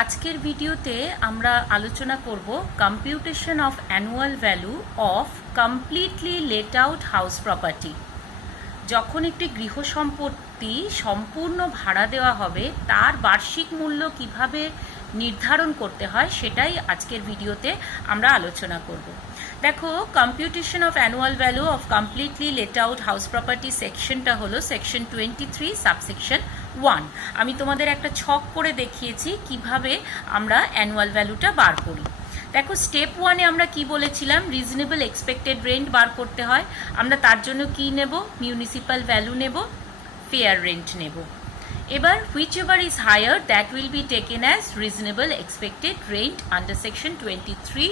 আজকের ভিডিওতে আমরা আলোচনা করব computation of annual value of completely late out house property. যখন একটি গৃহ সম্পত্তি সম্পূর্ণ ভাড়া দেওয়া হবে তার বার্ষিক মূল্য কিভাবে নির্ধারণ করতে হয় সেটাই আজকের ভিডিওতে আমরা আলোচনা করব। দেখো, computation of annual value of completely late out house property সেকশনটা হলো সেকশন 23 সাবসেকশন 1। আমি তোমাদের একটা ছক করে দেখিয়েছি কিভাবে আমরা অ্যানুয়াল ভ্যালুটা বার করি। দেখো, স্টেপ 1-এ আমরা কি বলেছিলাম, রিজনেবল এক্সপেক্টেড রেন্ট বার করতে হয়। আমরা তার জন্য কি নেব, মিউনিসিপ্যাল ভ্যালু নেব, ফেয়ার রেন্ট নেব। এবার whichever is higher that will be taken as reasonable expected rent under section 23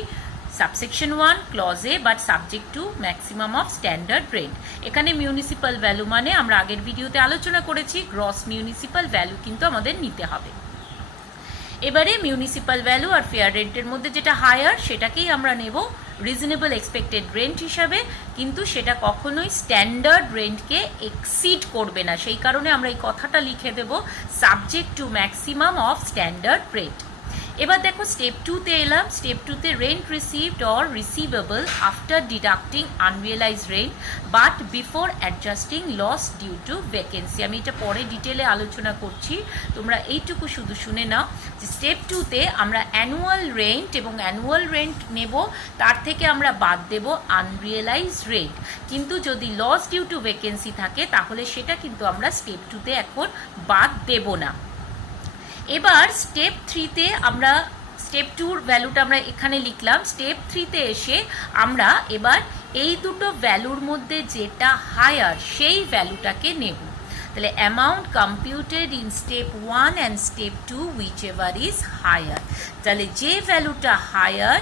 subsection 1 clause A but subject to maximum of standard rent। এখানে মিউনিসিপ্যাল ভ্যালু মানে আমরা আগের ভিডিওতে আলোচনা করেছি গ্রস মিউনিসিপ্যাল ভ্যালু কিন্তু আমাদের নিতে হবে। এবারে মিউনিসিপ্যাল ভ্যালু আর ফেয়ার রেন্টের মধ্যে যেটা হায়ার সেটাকেই আমরা নেব রিজনেবল এক্সপেক্টেড রেন্ট হিসাবে, কিন্তু সেটা কখনোই স্ট্যান্ডার্ড রেন্টকে এক্সিড করবে না। সেই কারণে আমরা এই কথাটা লিখে দেব subject to maximum of standard rent. এবার দেখো, স্টেপ 2-তে এলাম। স্টেপ 2-তে rent received or receivable after deducting unrealised rent but before adjusting loss due to vacancy. আমি এটা পরে ডিটেলে আলোচনা করছি, তোমরা এইটুকু শুধু শুনে নাও যে স্টেপ 2-তে আমরা অ্যানুয়াল রেন্ট এবং অ্যানুয়াল রেন্ট নেব, তার থেকে আমরা বাদ দেব আনরিয়েলাইজ রেন্ট। কিন্তু যদি লস ডিউ টু ভ্যাকেন্সি থাকে তাহলে সেটা কিন্তু আমরা স্টেপ 2-তে এখন বাদ দেব না। এবার স্টেপ 3-তে আমরা স্টেপ 2-র ভ্যালুটা আমরা এখানে লিখলাম। স্টেপ 3-তে এসে আমরা এবার এই দুটো ভ্যালুর মধ্যে যেটা হায়ার সেই ভ্যালুটাকে নেব। তাহলে amount computed in step 1 and step 2 whichever is higher। তাহলে যে ভ্যালুটা হায়ার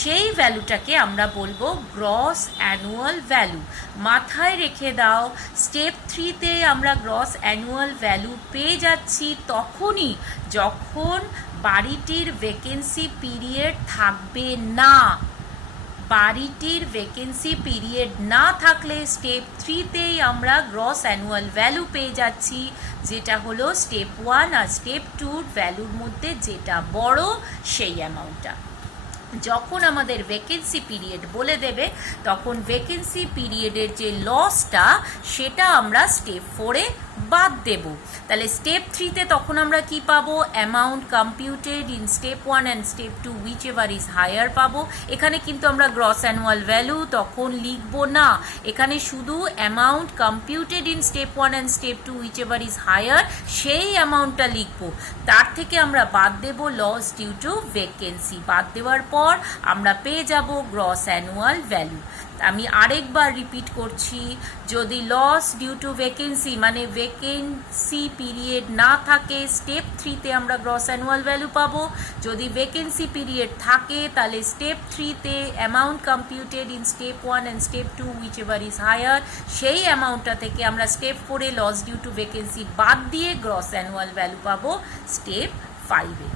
সেই ভ্যালুটাকে আমরা বলবো গ্রস অ্যানুয়াল ভ্যালু। মাথায় রেখে দাও, স্টেপ 3-তে আমরা গ্রস অ্যানুয়াল ভ্যালু পেয়ে যাচ্ছি তখনই যখন বাড়িটির ভ্যাকেন্সি পিরিয়ড থাকবে না। বাড়িটির ভ্যাকেন্সি পিরিয়ড না থাকলে স্টেপ 3-তেই আমরা গ্রস অ্যানুয়াল ভ্যালু পেয়ে যাচ্ছি, যেটা হলো স্টেপ 1 আর স্টেপ 2-র ভ্যালুর মধ্যে যেটা বড় সেই অ্যামাউন্টটা। যখন আমাদের ভ্যাকেন্সি পিরিয়ড বলে দেবে তখন ভ্যাকেন্সি পিরিয়ডের যে লসটা সেটা আমরা স্টেপ 4-এ বাদ দেব। তাহলে স্টেপ 3-তে তখন আমরা কি পাবো, amount computed in step 1 and step 2 whichever is higher পাবো। এখানে কিন্তু আমরা গ্রস অ্যানুয়াল ভ্যালু তখন লিখবো না, এখানে শুধু amount computed in step 1 and step 2 whichever is higher সেই অ্যামাউন্টটা লিখবো। তার থেকে আমরা বাদ দেব লস ডিউ টু ভ্যাকেন্সি। বাদ দেওয়ার পর আমরা পেয়ে যাব গ্রস অ্যানুয়াল ভ্যালু। আমি আরেকবার রিপিট করছি, যদি লস ডিউ টু ভ্যাকেন্সি মানে ভ্যাকেন্সি পিরিয়ড না থাকে স্টেপ 3-তে আমরা গ্রস অ্যানুয়াল ভ্যালু পাবো। যদি ভ্যাকেন্সি পিরিয়ড থাকে তাহলে স্টেপ 3-তে amount computed in step 1 and step 2 whichever is higher সেই অ্যামাউন্টটা থেকে আমরা স্টেপ 4-এ লস ডিউ টু ভ্যাকেন্সি বাদ দিয়ে গ্রস অ্যানুয়াল ভ্যালু পাবো স্টেপ 5-এ।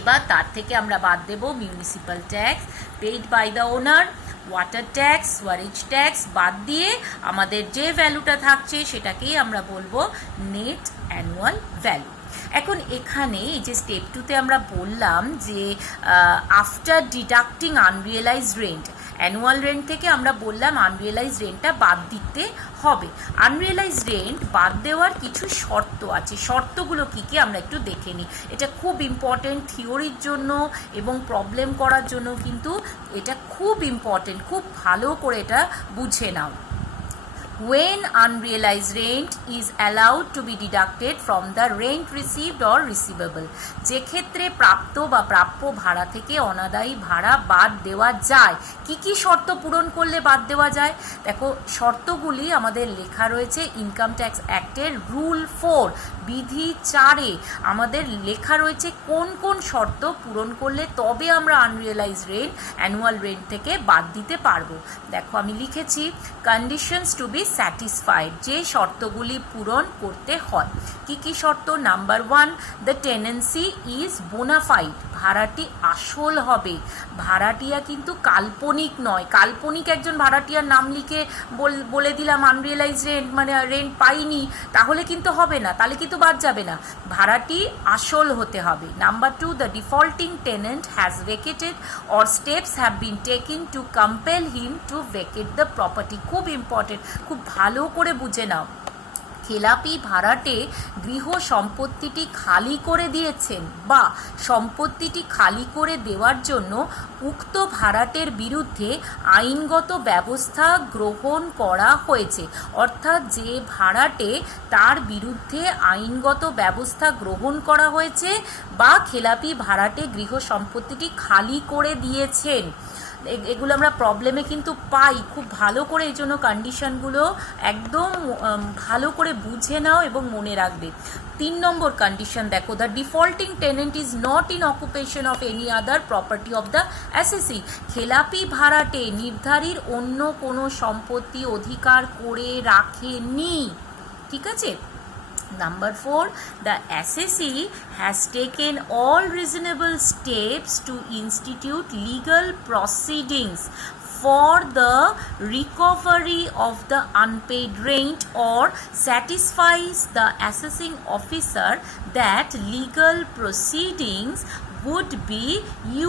এবার তার থেকে আমরা বাদ দেব municipal tax paid by the owner, water tax, sewerage tax বাদ দিয়ে আমাদের যে ভ্যালুটা থাকছে সেটাকেই আমরা বলবো নেট অ্যানুয়াল ভ্যালু। এখন এখানে এই যে স্টেপ 2-তে আমরা বললাম যে after deducting unrealised rent, annual rent থেকে আমরা বললাম আনরিয়েলাইজ রেন্টটা বাদ দিতে হবে। আনরিয়েলাইজ রেন্ট বাদ দেওয়ার কিছু শর্ত আছে, শর্তগুলো কী কী আমরা একটু দেখে নিই। এটা খুব ইম্পর্টেন্ট থিওরির জন্য এবং প্রবলেম করার জন্য, কিন্তু এটা খুব ইম্পর্টেন্ট, খুব ভালো করে এটা বুঝে নাও। When unrealized rent is allowed to be deducted from the rent received or receivable, যে ক্ষেত্রে প্রাপ্ত বা প্রাপ্য ভাড়া থেকে অনাদায়ী ভাড়া বাদ দেওয়া যায়। কি কি শর্ত পূরণ করলে বাদ দেওয়া যায়? দেখো, শর্তগুলি আমাদের লেখা রয়েছে ইনকাম ট্যাক্স অ্যাক্টের রুল 4 বিধি 4-এ আমাদের লেখা রয়েছে কোন কোন শর্ত পূরণ করলে তবে আমরা আনরিয়েলাইজ রেন্ট অ্যানুয়াল রেন্ট থেকে বাদ দিতে পারবো। দেখো, আমি লিখেছি কন্ডিশনস টু বি স্যাটিসফাইড, যে শর্তগুলি পূরণ করতে হয়। কি কি শর্ত? Number 1, the tenancy is bona fide, ভাড়াটি আসল হবে, ভাড়াটিয়া কিন্তু কাল্পনিক নয়। কাল্পনিক একজন ভাড়াটিয়ার নাম লিখে বলে দিলাম আনরিয়েলাইজ রেন্ট, মানে রেন্ট পাইনি, তাহলে কিন্তু হবে না, তাহলে কিন্তু বাদ যাবে না, ভাড়াটি আসল হতে হবে। Number 2, the defaulting tenant has vacated or steps have been taken to compel him to vacate the property. খুব ইম্পর্টেন্ট, খুব ভালো করে বুঝে নাও। খেলাপি ভাড়াটে গৃহ সম্পত্তিটি খালি করে দিয়েছেন বা সম্পত্তিটি খালি করে দেওয়ার জন্য উক্ত ভাড়াটের বিরুদ্ধে আইনগত ব্যবস্থা গ্রহণ করা হয়েছে। অর্থাৎ যে ভাড়াটে, তার বিরুদ্ধে আইনগত ব্যবস্থা গ্রহণ করা হয়েছে বা খেলাপি ভাড়াটে গৃহ সম্পত্তিটি খালি করে দিয়েছেন। এগুলো আমরা প্রবলেমে কিন্তু পাই, খুব ভালো করে এই জন্য কন্ডিশনগুলো একদম ভালো করে বুঝে নাও এবং মনে রাখবে। 3 নম্বর কন্ডিশন দেখো, the defaulting tenant is not in occupation of any other property of the assessee, খেলাপি ভাড়াটে নির্ধারিত অন্য কোনো সম্পত্তি অধিকার করে রাখেনি। ঠিক আছে? Number 4, the assessee has taken all reasonable steps to institute legal proceedings for the recovery of the unpaid rent or satisfies the assessing officer that legal proceedings would be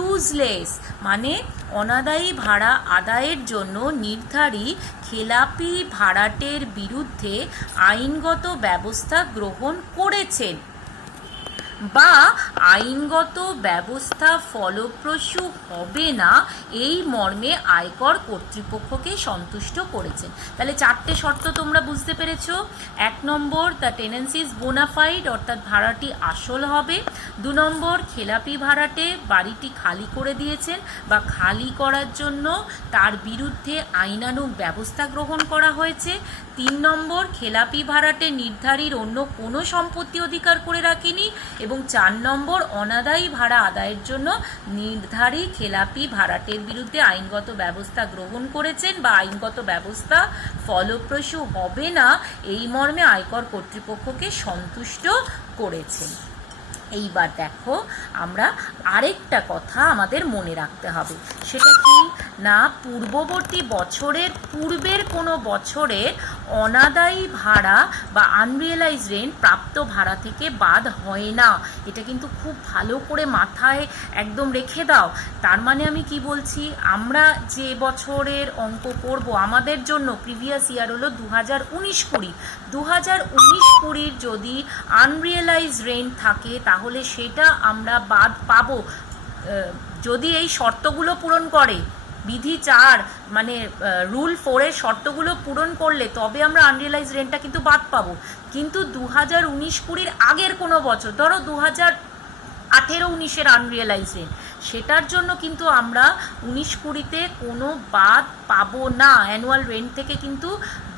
useless, মানে অনাদায়ী ভাড়া আদায়ের জন্য নির্ধারিত খেলাপি ভাড়াটের বিরুদ্ধে আইনগত ব্যবস্থা গ্রহণ করেছেন বা আইনগত ব্যবস্থা ফলপ্রসূ হবে না, এই মর্মে আয়কর কর্তৃপক্ষকে সন্তুষ্ট করেছেন। তাহলে 4টে শর্ত তোমরা বুঝতে পেরেছো। 1 নম্বর, দ্য টেনেন্সি ইজ বোনাফাইড, অর্থাৎ ভাড়াটি আসল হবে। 2 নম্বর, খেলাপি ভাড়াটে বাড়িটি খালি করে দিয়েছেন বা খালি করার জন্য তার বিরুদ্ধে আইনানুগ ব্যবস্থা গ্রহণ করা হয়েছে। 3 নম্বর, খেলাপি ভাড়াটে নির্ধারিত অন্য কোনো সম্পত্তি অধিকার করে রাখেনি। এবং 4 নম্বর, অনাদায়ী ভাড়া আদায়ের জন্য নির্ধারিত খেলাপি ভাড়াটের বিরুদ্ধে আইনগত ব্যবস্থা গ্রহণ করেছেন বা আইনগত ব্যবস্থা ফলপ্রসূ হবে না, এই মর্মে আয়কর কর্তৃপক্ষকে সন্তুষ্ট করেছেন। এইবার দেখো, আমরা আরেকটা কথা আমাদের মনে রাখতে হবে, সেটা কি না, পূর্ববর্তী বছরের পূর্বের কোনো বছরের অনাদায়ী ভাড়া বা আনরিয়েলাইজ রেন্ট প্রাপ্ত ভাড়া থেকে বাদ হয় না। এটা কিন্তু খুব ভালো করে মাথায় একদম রেখে দাও। তার মানে আমি কি বলছি, আমরা যে বছরের অঙ্ক করব, আমাদের জন্য প্রিভিয়াস ইয়ার হলো 2019-20। 2019-20 যদি আনরিয়েলাইজ রেন্ট থাকে তাহলে সেটা আমরা বাদ পাবো যদি এই শর্তগুলো পূরণ করে। বিধি 4 মানে রুল 4-এর শর্তগুলো পূরণ করলে তবে আমরা আনরিয়েলাইজ রেন্টটা কিন্তু বাদ পাবো। কিন্তু 2019-20 আগের কোনো বছর, ধরো 2018-19-এর আনরিয়েলাইজ রেন্ট, সেটার জন্য কিন্তু আমরা 19-20-তে কোনো বাদ পাবো না। অ্যানুয়াল রেন্ট থেকে কিন্তু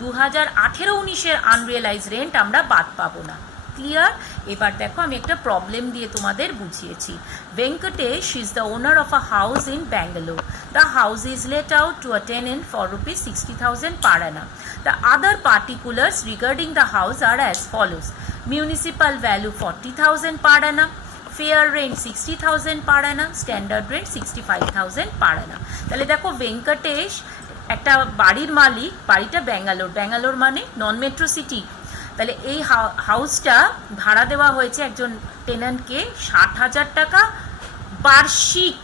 2018-19-এর আনরিয়েলাইজ রেন্ট আমরা বাদ পাবো না। ক্লিয়ার? এবার দেখো, আমি একটা প্রবলেম দিয়ে তোমাদের বুঝিয়েছি। Venkatesh is the owner of a house in Bangalore. The house is let out to a tenant for rupees 60,000 per annum. The other particulars regarding the house are as follows: municipal value 40,000 per annum, fair rent 60,000 per annum, standard rent 65,000 per annum. তাহলে দেখো, ভেঙ্কটেশ একটা বাড়ির মালিক, বাড়িটা ব্যাঙ্গালোর মানে নন metro city. তাহলে এই হাউসটা ভাড়া দেওয়া হয়েছে একজন টেনান্টকে 60,000 টাকা বার্ষিক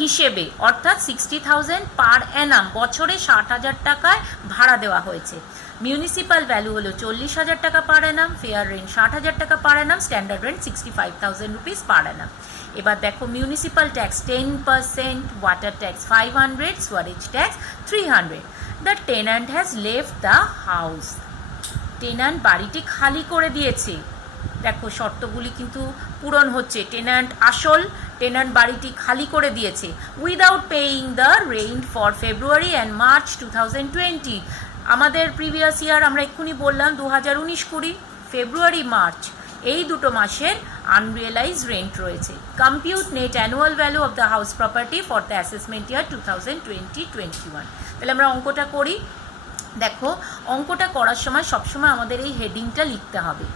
হিসেবে, অর্থাৎ 60,000 পার অ্যানাম, বছরে 60,000 টাকায় ভাড়া দেওয়া হয়েছে। মিউনিসিপ্যাল ভ্যালু হলো 40,000 টাকা পার অ্যানাম, ফেয়ার রেন্ট 60,000 টাকা per annum, standard rent 65,000 rupees per annum. এবার দেখো, municipal tax 10%, water tax 500, sewerage tax 300। The tenant has left the house, tenant বাড়িটি খালি করে দিয়েছে। দেখো, শর্তগুলি কিন্তু পূরণ হচ্ছে। টেনান্ট আসল, টেনান্ট বাড়িটি খালি করে দিয়েছে। Without paying the rent for February and March 2020। আমাদের প্রিভিয়াস ইয়ার আমরা এক্ষুনি বললাম 2019-20, ফেব্রুয়ারি মার্চ এই দুটো মাসের আনরিয়েলাইজ রেন্ট রয়েছে। Compute net annual value of the house property for the assessment year 2020-21। তাহলে আমরা অঙ্কটা করি। দেখো অঙ্কটা করার সময় সবসময় আমাদের এই হেডিংটা লিখতে হবে।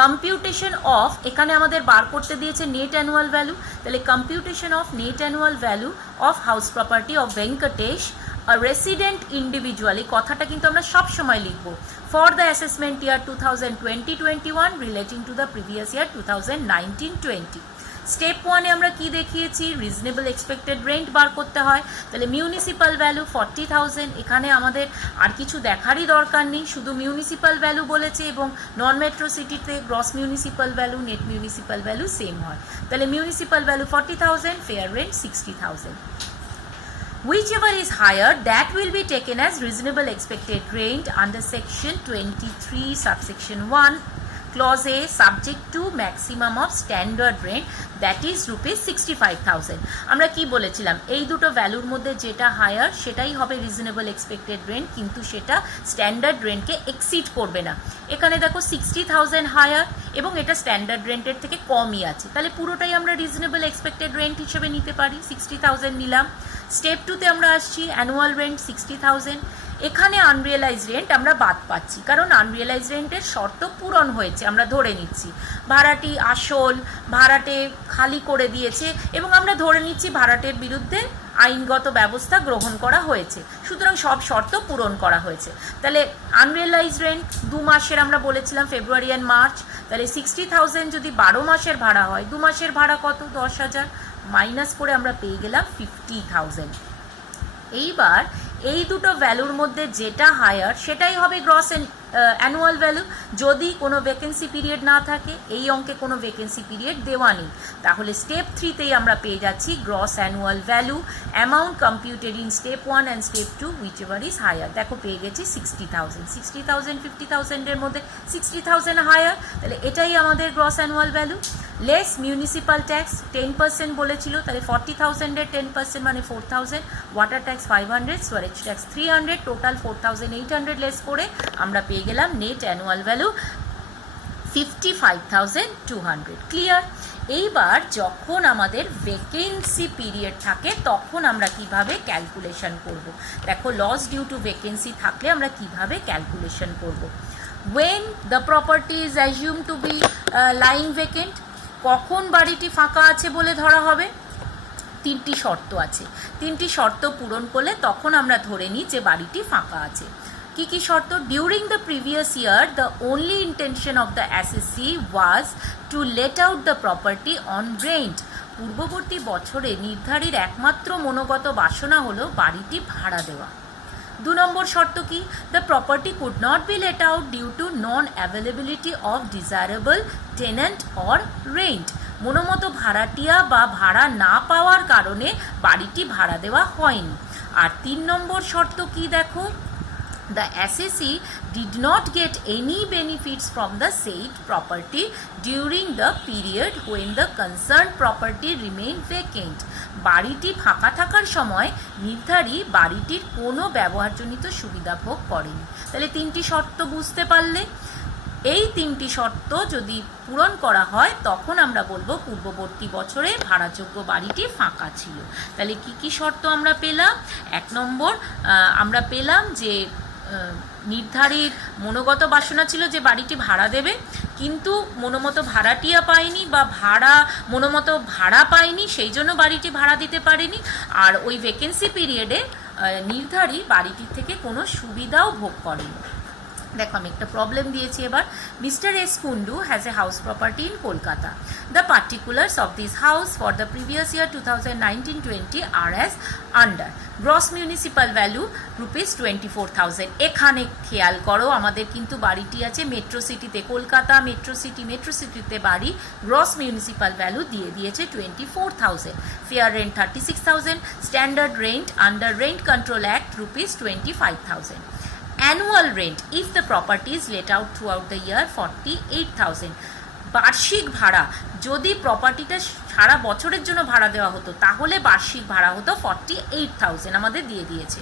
কম্পিউটেশন অফ, এখানে আমাদের বার করতে দিয়েছে নেট অ্যানুয়াল ভ্যালু, তাহলে computation of net annual value of house property of Venkatesh a resident individual, এই কথাটা কিন্তু আমরা সব সময় লিখব, for the assessment year 2020-21 relating to the previous year 2019-20। Step 1-এ আমরা কি দেখিয়েছি, রিজনেবল এক্সপেক্টেড রেন্ট বার করতে হয়, তাহলে মিউনিসিপ্যাল ভ্যালু 40,000, এখানে আমাদের আর কিছু দেখারই দরকার নেই, শুধু মিউনিসিপ্যাল ভ্যালু বলেছে এবং নন মেট্রো সিটিতে gross municipal value net municipal value same হয়, তাহলে municipal value 40,000, fair rent 60,000। Whichever is higher, that will be taken as reasonable expected rent under section 23 subsection 1 clause A, subject to maximum of standard rent, that is rupees 65,000। আমরা কি বলেছিলাম, এই দুটো ভ্যালুর মধ্যে যেটা হায়ার সেটাই হবে রিজনেবল এক্সপেক্টেড রেন্ট, কিন্তু সেটা স্ট্যান্ডার্ড রেন্টকে এক্সিড করবে না। এখানে দেখো 60,000 হায়ার এবং এটা স্ট্যান্ডার্ড রেন্টের থেকে কমই আছে, তাহলে পুরোটাই আমরা রিজনেবল এক্সপেক্টেড রেন্ট হিসেবে নিতে পারি, 60,000 নিলাম। স্টেপ 2-তে আমরা আসছি, অ্যানুয়াল রেন্ট 60,000, এখানে আনরিয়েলাইজ রেন্ট আমরা বাদ পাচ্ছি, কারণ আনরিয়েলাইজ রেন্টের শর্ত পূরণ হয়েছে, আমরা ধরে নিচ্ছি ভাড়াটি আসল ভাড়াটে খালি করে দিয়েছে এবং আমরা ধরে নিচ্ছি ভাড়াটের বিরুদ্ধে আইনগত ব্যবস্থা গ্রহণ করা হয়েছে, সুতরাং সব শর্ত পূরণ করা হয়েছে। তাহলে আনরিয়েলাইজ রেন্ট 2 মাসের আমরা বলেছিলাম, ফেব্রুয়ারি অ্যান্ড মার্চ, তাহলে 60,000 যদি 12 মাসের ভাড়া হয়, 2 মাসের ভাড়া কত, 10,000, মাইনাস করে আমরা পেয়ে গেলাম 50,000। এইবার এই দুটো ভ্যালুর মধ্যে যেটা হায়ার সেটাই হবে গ্রস অ্যানুয়াল ভ্যালু। যদি কোনো ভ্যাকেন্সি পিরিয়ড না থাকে, এই অঙ্কে কোনো ভ্যাকেন্সি পিরিয়ড দেওয়া নেই, তাহলে স্টেপ 3-তেই আমরা পেয়ে যাচ্ছি gross annual value amount computed in step 1 and step 2 whichever is higher. দেখো পেয়ে গেছি 60,000, 60,000 50,000-এর মধ্যে 60,000 হায়ার, তাহলে এটাই আমাদের gross annual value. Less municipal tax 10% বলেছিল, তাহলে 40,000-এর 10% মানে 4,000, water tax 500, sewerage tax 300, total 4,800 less করে আমরা পেয়ে গেলাম নেট অ্যানুয়াল ভ্যালু 55,200। ক্লিয়ার? এইবার যখন আমাদের ভ্যাকেন্সি পিরিয়ড থাকে তখন আমরা কিভাবে ক্যালকুলেশন করব, দেখো লস ডিউ টু ভ্যাকেন্সি থাকলে আমরা কিভাবে ক্যালকুলেশন করব। when the property is assumed to be lying vacant, কখন বাড়িটি ফাঁকা আছে বলে ধরা হবে, 3টি শর্ত আছে, 3টি শর্ত পূরণ করলে তখন আমরা ধরে নিই যে বাড়িটি ফাঁকা আছে। কি কি শর্ত? During the previous year the only intention of the assessee was to let out the property on rent, পূর্ববর্তী বছরে নির্ধারিত একমাত্র মনোগত বাসনা হলো বাড়িটি ভাড়া দেওয়া। 2 নম্বর শর্ত কি? The property could not be let out due to non availability of desirable tenant or rent, মনোমতো ভাড়াটিয়া বা ভাড়া না পাওয়ার কারণে বাড়িটি ভাড়া দেওয়া হয়নি। আর 3 নম্বর শর্ত কি দেখো, the assessee did not get any benefits from the said property during the period when the concerned property remained vacant, বাড়িটি ফাঁকা থাকার সময় নির্ধারিত বাড়িটির কোনো ব্যবহারজনিত সুবিধা ভোগ করেনি। তাহলে 3টি শর্ত বুঝতে পারলে, এই 3টি শর্ত যদি পূরণ করা হয় তখন আমরা বলবো পূর্ববর্তী বছরে ভাড়াযোগ্য বাড়িটি ফাঁকা ছিল। তাহলে কি কি শর্ত আমরা পেলাম? 1 নম্বর আমরা পেলাম যে নির্ধারিত মনোগত বাসনা ছিল যে বাড়িটি ভাড়া দেবে, কিন্তু মনোমতো ভাড়াটিয়া পায়নি বা মনোমতো ভাড়া পায়নি, সেই জন্য বাড়িটি ভাড়া দিতে পারেনি। আর ওই ভ্যাকেন্সি পিরিয়ডে নির্ধারিত বাড়িটির থেকে কোনো সুবিধাও ভোগ করেনি। দেখো আমি একটা প্রবলেম দিয়েছি এবার। Mister S Kundu has a house property in Kolkata. The particulars of this house for the previous year 2019-20 are as under. Gross municipal value rupees 24,000। এখানে খেয়াল করো আমাদের কিন্তু বাড়িটি আছে মেট্রো সিটিতে, কলকাতা মেট্রো সিটিতে বাড়ি, গ্রস মিউনিসিপ্যাল ভ্যালু দিয়ে দিয়েছে 24,000, fair rent 36,000, standard rent under rent control act rupees 25,000। Annual rent if the property is let out throughout the year 48,000। বার্ষিক ভাড়া, যদি প্রপার্টিটা সারা বছরের জন্য ভাড়া দেওয়া হতো তাহলে বার্ষিক ভাড়া হতো 48,000, আমাদের দিয়ে দিয়েছে।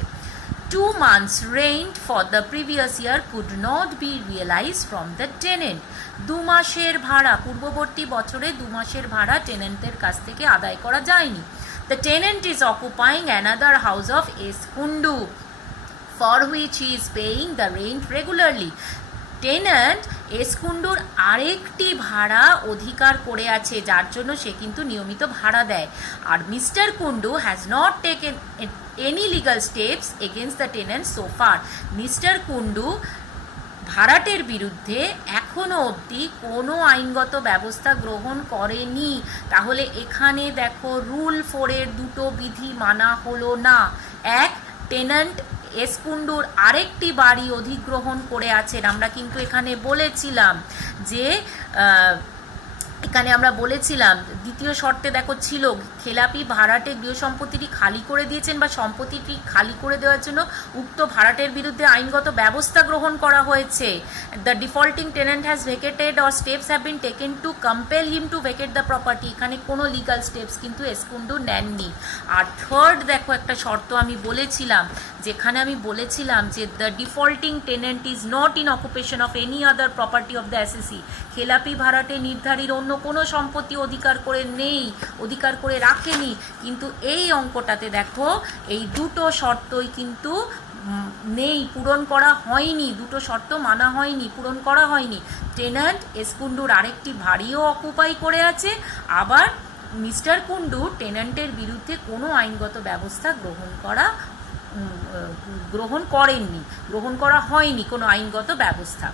2 months rent for the previous year could not be realized from the tenant। 2 মাসের ভাড়া, পূর্ববর্তী বছরে 2 মাসের ভাড়া টেনেন্টের কাছ থেকে আদায় করা যায়নি। The tenant is occupying another house of S. Kundu for which he is paying the rent regularly. Tenant S কুন্ডুর আরেকটি ভাড়া অধিকার করে আছে, যার জন্য সে কিন্তু নিয়মিত ভাড়া দেয়। আর mister Kundu has not taken any legal steps against the tenant so far. Mister Kundu ভাড়াটের বিরুদ্ধে এখনো অবধি কোনো আইনগত ব্যবস্থা গ্রহণ করেনি। তাহলে এখানে দেখো রুল 4-এর দুটো বিধি মানা হলো না। এক, টেন্যান্ট এস কুন্ডুর আরেকটি বাড়ি অধিগ্রহণ করে আছেন। আমরা কিন্তু এখানে বলেছিলাম যে দ্বিতীয় শর্তে দেখো ছিল খেলাপি ভাড়াটে গৃহ সম্পত্তিটি খালি করে দিয়েছেন বা সম্পত্তিটি খালি করে দেওয়ার জন্য উক্ত ভাড়াটের বিরুদ্ধে আইনগত ব্যবস্থা গ্রহণ করা হয়েছে। The defaulting tenant has vacated or steps have been taken to compel him to vacate the property. এখানে কোনো লিগাল স্টেপস কিন্তু এস কুন্ডু নেননি। আর থার্ড দেখো একটা শর্ত আমি বলেছিলাম, যেখানে আমি বলেছিলাম যে the defaulting tenant is not in occupation of any other property of the assessee. খেলাপি ভাড়াটে নির্ধারিত অন্য কোনো সম্পত্তি অধিকার করে রাখেনি। কিন্তু এই অঙ্কটাতে দেখো এই দুটো শর্তই কিন্তু নেই, পূরণ করা হয়নি, দুটো শর্ত মানা হয়নি, পূরণ করা হয়নি। টেন্যান্ট এস কুন্ডুর আরেকটি বাড়িও অকুপাই করে আছে, আবার মিস্টার কুন্ডু টেন্যান্টের বিরুদ্ধে কোনো আইনগত ব্যবস্থা গ্রহণ করা হয়নি কোনো আইনগত ব্যবস্থা।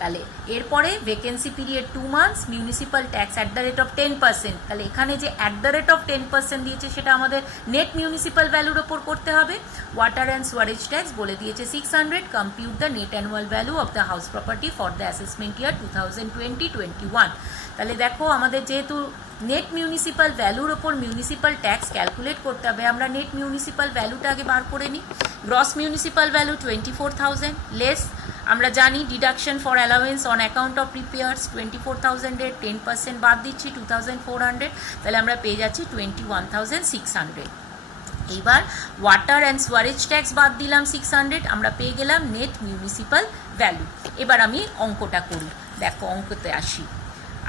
তাহলে এরপরে vacancy period 2 months, municipal tax @10%। তাহলে এখানে যে @10% দিয়েছে সেটা আমাদের নেট মিউনিসিপ্যাল ভ্যালুর ওপর করতে হবে। ওয়াটার অ্যান্ড সোয়ারেজ ট্যাক্স বলে দিয়েছে 600। Compute the net annual value of the house property for the assessment year 2020-21। তাহলে দেখো আমাদের যেহেতু নেট মিউনিসিপ্যাল ভ্যালুর ওপর মিউনিসিপ্যাল ট্যাক্স ক্যালকুলেট করতে হবে, আমরা নেট মিউনিসিপ্যাল ভ্যালুটা আগে বার করে নিই। গ্রস মিউনিসিপ্যাল ভ্যালু 24,000 লেস আমরা জানি deduction for allowance on account of repairs 24,000-এর 10% বাদ দিচ্ছি 2,400, তাহলে আমরা পেয়ে যাচ্ছি 21,600। এইবার ওয়াটার অ্যান্ড সোয়ারেজ ট্যাক্স বাদ দিলাম 600, আমরা পেয়ে গেলাম নেট মিউনিসিপ্যাল ভ্যালু। এবার আমি অঙ্কটা করি, দেখো অঙ্কতে আসি।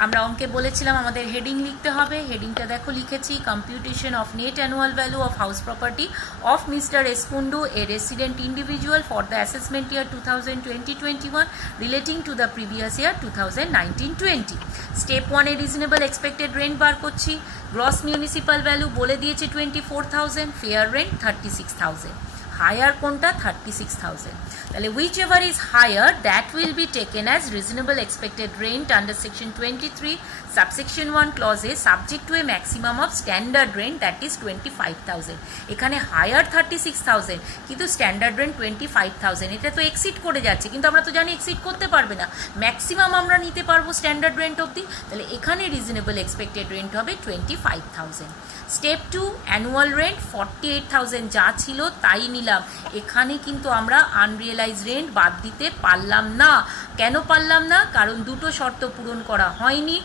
আমরা অঙ্কে বলেছিলাম আমাদের হেডিং লিখতে হবে। হেডিংটা দেখো লিখেছি, computation of net annual value of house property of mister S Kundu, a resident individual for the assessment year 2020-21 relating to the previous year 2019-20। Step 1-এ রিজনেবল এক্সপেক্টেড রেন্ট বার করছি। গ্রস মিউনিসিপ্যাল ভ্যালু বলে দিয়েছে 24,000, ফেয়ার রেন্ট 36,000। হায়ার কোনটা? 36,000। তাহলে whichever is higher that will be taken as reasonable expected rent under section 23 subsection 1 ক্লজে subject to a maximum of standard rent that is 25,000। এখানে higher 36,000 কিন্তু standard rent 25,000। এটা তো exceed করে যাচ্ছে, কিন্তু আমরা তো জানি এক্সিড করতে পারবে না, ম্যাক্সিমাম আমরা নিতে পারবো স্ট্যান্ডার্ড রেন্ট অবধি। তাহলে এখানে রিজনেবল এক্সপেক্টেড রেন্ট হবে 25,000। স্টেপ 2 অ্যানুয়াল রেন্ট 48,000 যা ছিল তাই নিলাম। এখানে কিন্তু আমরা আনরিয়েলাইজ রেন্ট বাদ দিতে পারলাম না। কেন পারলাম না? কারণ দুটো শর্ত পূরণ করা হয়নি।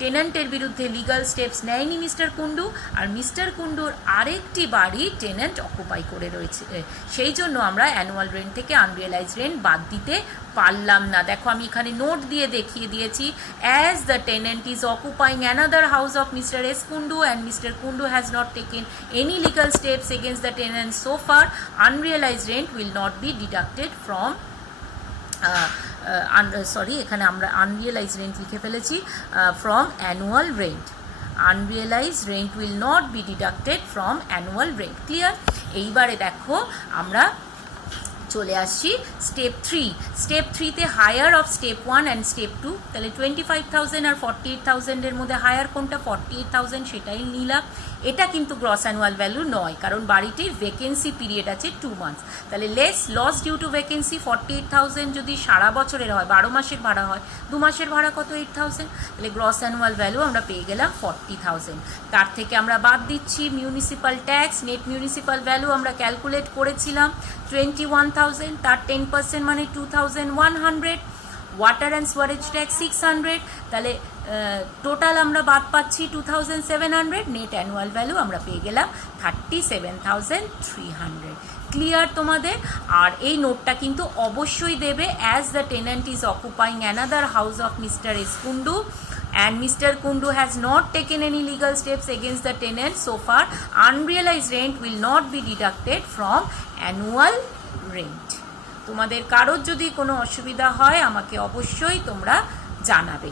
টেন্যান্টের বিরুদ্ধে লিগাল স্টেপস নেয়নি মিস্টার কুন্ডু, আর মিস্টার কুন্ডুর আরেকটি বাড়ি টেন্যান্ট অকুপাই করে রয়েছে, সেই জন্য আমরা অ্যানুয়াল রেন্ট থেকে আনরিয়েলাইজ রেন্ট বাদ দিতে পারলাম না। দেখো আমি এখানে নোট দিয়ে দেখিয়ে দিয়েছি, as the tenant is occupying another house of mister S Kundu and mister Kundu has not taken any legal steps against the tenant so far, unrealised rent will not be deducted from এখানে আমরা unrealised rent লিখে ফেলেছি from annual rent. Unrealised rent will not be deducted from annual rent. Clear? এইবারে দেখো আমরা চলে আসছি step 3। Step 3-তে higher of step 1 and step 2। তাহলে 25,000 আর 48,000-এর মধ্যে হায়ার কোনটা? 48,000, সেটাই নিলাম। এটা কিন্তু গ্রস অ্যানুয়াল ভ্যালু নয়, কারণ বাড়িটির ভ্যাকেন্সি পিরিয়ড আছে 2 months। তাহলে less loss due to vacancy 48,000 যদি সারা বছরের হয়, 12 মাসের ভাড়া হয়, 2 মাসের ভাড়া কত? 8,000। তাহলে গ্রস অ্যানুয়াল ভ্যালু আমরা পেয়ে গেলাম 40,000। তার থেকে আমরা বাদ দিচ্ছি municipal tax. Net municipal value আমরা ক্যালকুলেট করেছিলাম 21,000, তার 10% মানে 2,100। ওয়াটার অ্যান্ড সোয়ারেজ ট্যাক্স 600, তাহলে টোটাল আমরা বাদ পাচ্ছি 2,700। নেট অ্যানুয়াল ভ্যালু আমরা পেয়ে গেলাম 37,300। ক্লিয়ার তোমাদের? আর এই নোটটা কিন্তু অবশ্যই দেবে, as the tenant is occupying another house of mister S Kundu and Mr. Kundu has not taken any legal steps against the tenant so far, unrealized rent will not be deducted from annual rent. তোমাদের কারোর যদি কোনো অসুবিধা হয় আমাকে অবশ্যই তোমরা জানাবে।